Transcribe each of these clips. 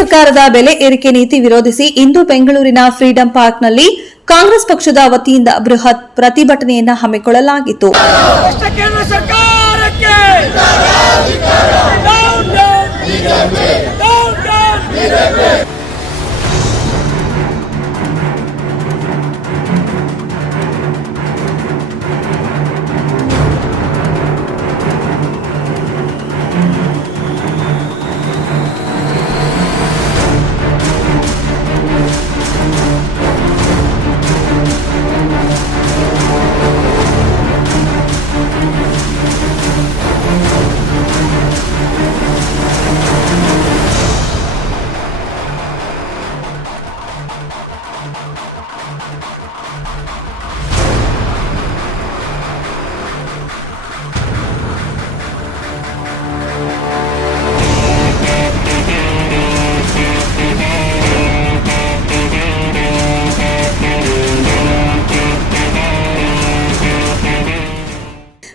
ಸರ್ಕಾರದ ಬೆಲೆ ಏರಿಕೆ ನೀತಿ ವಿರೋಧಿಸಿ ಇಂದು ಬೆಂಗಳೂರಿನ ಫ್ರೀಡಂ ಪಾರ್ಕ್ನಲ್ಲಿ ಕಾಂಗ್ರೆಸ್ ಪಕ್ಷದ ವತಿಯಿಂದ ಬೃಹತ್ ಪ್ರತಿಭಟನೆಯನ್ನು ಹಮ್ಮಿಕೊಳ್ಳಲಾಗಿತ್ತು.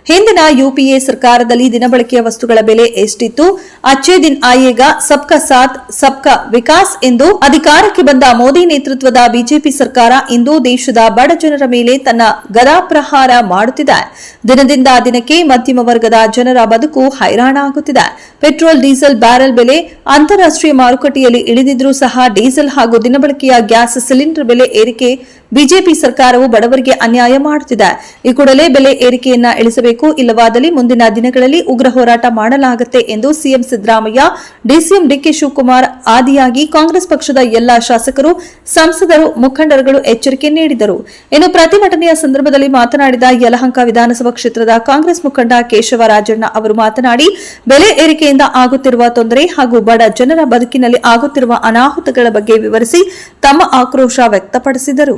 ಹಿಂದಿನ ಯುಪಿಎ ಸರ್ಕಾರದಲ್ಲಿ ದಿನಬಳಕೆಯ ವಸ್ತುಗಳ ಬೆಲೆ ಎಷ್ಟಿತ್ತು? ಅಚ್ಚೇ ದಿನ್ ಆಯೇಗಾ, ಸಬ್ಕಾ ಸಾಥ್ ಸಬ್ಕಾ ವಿಕಾಸ್ ಎಂದು ಅಧಿಕಾರಕ್ಕೆ ಬಂದ ಮೋದಿ ನೇತೃತ್ವದ ಬಿಜೆಪಿ ಸರ್ಕಾರ ಇಂದು ದೇಶದ ಬಡ ಜನರ ಮೇಲೆ ತನ್ನ ಗದಾಪ್ರಹಾರ ಮಾಡುತ್ತಿದೆ. ದಿನದಿಂದ ದಿನಕ್ಕೆ ಮಧ್ಯಮ ವರ್ಗದ ಜನರ ಬದುಕು ಹೈರಾಣಾಗುತ್ತಿದೆ. ಪೆಟ್ರೋಲ್, ಡೀಸೆಲ್ ಬ್ಯಾರೆಲ್ ಬೆಲೆ ಅಂತಾರಾಷ್ಟ್ರೀಯ ಮಾರುಕಟ್ಟೆಯಲ್ಲಿ ಇಳಿದಿದ್ರೂ ಸಹ ಡೀಸೆಲ್ ಹಾಗೂ ದಿನಬಳಕೆಯ ಗ್ಯಾಸ್ ಸಿಲಿಂಡರ್ ಬೆಲೆ ಏರಿಕೆ ಬಿಜೆಪಿ ಸರ್ಕಾರವು ಬಡವರಿಗೆ ಅನ್ಯಾಯ ಮಾಡುತ್ತಿದೆ. ಈ ಕೂಡಲೇ ಬೆಲೆ ಏರಿಕೆಯನ್ನ ಇಳಿಸಬೇಕು, ಇಲ್ಲವಾದಲ್ಲಿ ಮುಂದಿನ ದಿನಗಳಲ್ಲಿ ಉಗ್ರ ಹೋರಾಟ ಮಾಡಲಾಗುತ್ತೆ ಎಂದು ಸಿಎಂ ಸಿದ್ದರಾಮಯ್ಯ, ಡಿಸಿಎಂ ಡಿಕೆ ಶಿವಕುಮಾರ್ ಆದಿಯಾಗಿ ಕಾಂಗ್ರೆಸ್ ಪಕ್ಷದ ಎಲ್ಲಾ ಶಾಸಕರು, ಸಂಸದರು, ಮುಖಂಡರುಗಳು ಎಚ್ಚರಿಕೆ ನೀಡಿದರು. ಇನ್ನು ಪ್ರತಿಭಟನೆಯ ಸಂದರ್ಭದಲ್ಲಿ ಮಾತನಾಡಿದ ಯಲಹಂಕ ವಿಧಾನಸಭಾ ಕ್ಷೇತ್ರದ ಕಾಂಗ್ರೆಸ್ ಮುಖಂಡ ಕೇಶವ ರಾಜಣ್ಣ ಅವರು ಮಾತನಾಡಿ, ಬೆಲೆ ಏರಿಕೆಯಿಂದ ಆಗುತ್ತಿರುವ ತೊಂದರೆ ಹಾಗೂ ಬಡ ಜನರ ಬದುಕಿನಲ್ಲಿ ಆಗುತ್ತಿರುವ ಅನಾಹುತಗಳ ಬಗ್ಗೆ ವಿವರಿಸಿ ತಮ್ಮ ಆಕ್ರೋಶ ವ್ಯಕ್ತಪಡಿಸಿದರು.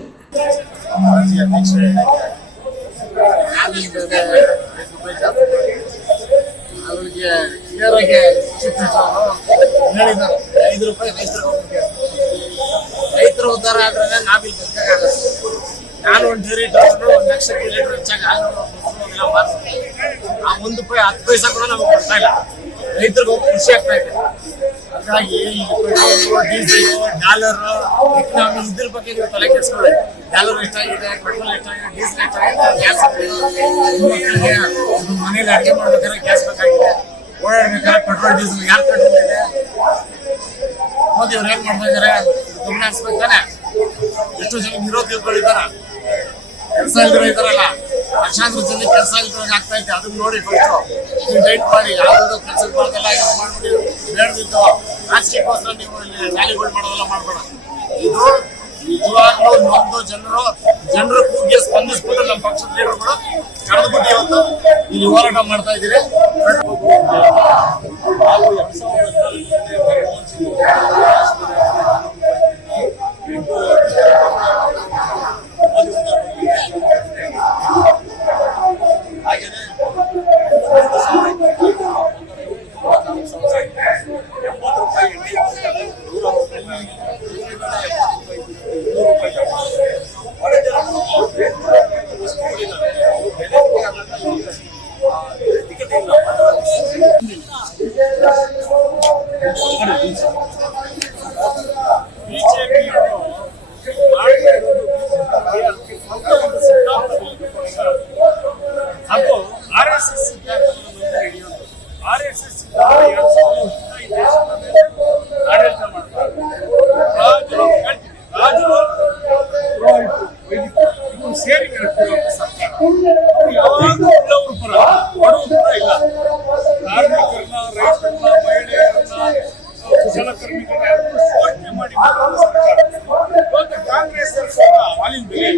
ರೈತರ ಉದ್ಧಾರ ಆದ್ರೆ ನಾವಿಲ್ಲಿ ಬದುಕಾಗಲ್ಲ. ನಾನು ಒಂದು ಡೈರಿ ತಗೊಂಡು 1 ಲಕ್ಷಕ್ಕೆ ಲೀಟರ್ ಹೆಚ್ಚಾಗಿ ಆ 1 ರೂಪಾಯಿ 10 ಪೈಸಾ ಕೂಡ ನಮಗೆ ಬರ್ತಾ ಇಲ್ಲ. ರೈತರಿಗೆ ಹೋಗಿ ಖುಷಿ ಆಗ್ತಾ ಇದೆ. ಹಾಗಾಗಿ ಈ ಪೆಟ್ರೋಲ್, ಡೀಸೆಲ್, ಡಾಲರ್, ಎಕನಾಮಿ ಇದ್ರ ಬಗ್ಗೆ ನೀವು ತಲೆ ಕೆಡಿಸ್ಕೊಳ್ಳಿ. ಡಾಲರ್ ಎಷ್ಟಾಗಿದೆ, ಪೆಟ್ರೋಲ್ ಎಷ್ಟಾಗಿದೆ, ಡೀಸೆಲ್ ಎಷ್ಟಾಗಿದೆ, ಗ್ಯಾಸ್ ಮಕ್ಕಳಿಗೆ ಮನೇಲಿ ಅಡುಗೆ ಮಾಡ್ಬೇಕಾದ್ರೆ ಗ್ಯಾಸ್ ಬೇಕಾಗಿದೆ, ಓಡಾಡ್ಬೇಕಾದ್ರೆ ಪೆಟ್ರೋಲ್ ಡೀಸೆಲ್ ಯಾರು ಪೆಟ್ರೋಲ್ ಇದೆ. ಮೋದಿ ಅವ್ರು ಏನ್ ಮಾಡ್ತಾ ಇದಾರೆ ಗಮನ ಹರಿಸ್ಬೇಕು ತಾನೆ. ಎಷ್ಟೋ ಜನ ನಿರುದ್ಯೋಗಿಗಳಿದಾರ, ಕೆಲಸ ಇಲ್ದಿರೋ ಇದಾರಲ್ಲ, ಲಕ್ಷಾಂತರ ಜನ ಕೆಲಸ ಇಲ್ದಿರೋಂಗೆ ಆಗ್ತಾ ಇದೆ. ಅದನ್ನ ನೋಡಿ ನೀವು ಡೈಟ್ ಮಾಡಿ ಯಾವ್ದು ಕೆಲಸ ಮಾಡೋದಲ್ಲ ಮಾಡ್ಬಿಡಿ. ಬೇಡದಿದ್ದು ರಾಜಕೀಯಕ್ಕೋಸ್ಕರ ನೀವು ರ್ಯಾಲಿಗಳು ಮಾಡೋದೆಲ್ಲ ಮಾಡ್ಬೇಡ. ಇದು ನಿಜವಾಗ್ಲೂ ನೊಂದು ಜನರು ಕೂಗಿಗೆ ಸ್ಪಂದಿಸ್ಬಿಟ್ಟು ನಮ್ಮ ಪಕ್ಷದ ಲೀಡರ್ಗಳು ಕಳೆದ್ಬಿಟ್ಟು ಇವತ್ತು ಇಲ್ಲಿ ಹೋರಾಟ ಮಾಡ್ತಾ ಇದ್ದೀರಿ. ಕುಶಲಕರ್ಮಿಗಳನ್ನ ಶೋಷಣೆ ಮಾಡಿ ಕಾಂಗ್ರೆಸ್ ಸರ್ಕಾರ ಹಾಲಿನ ಬೆಲೆ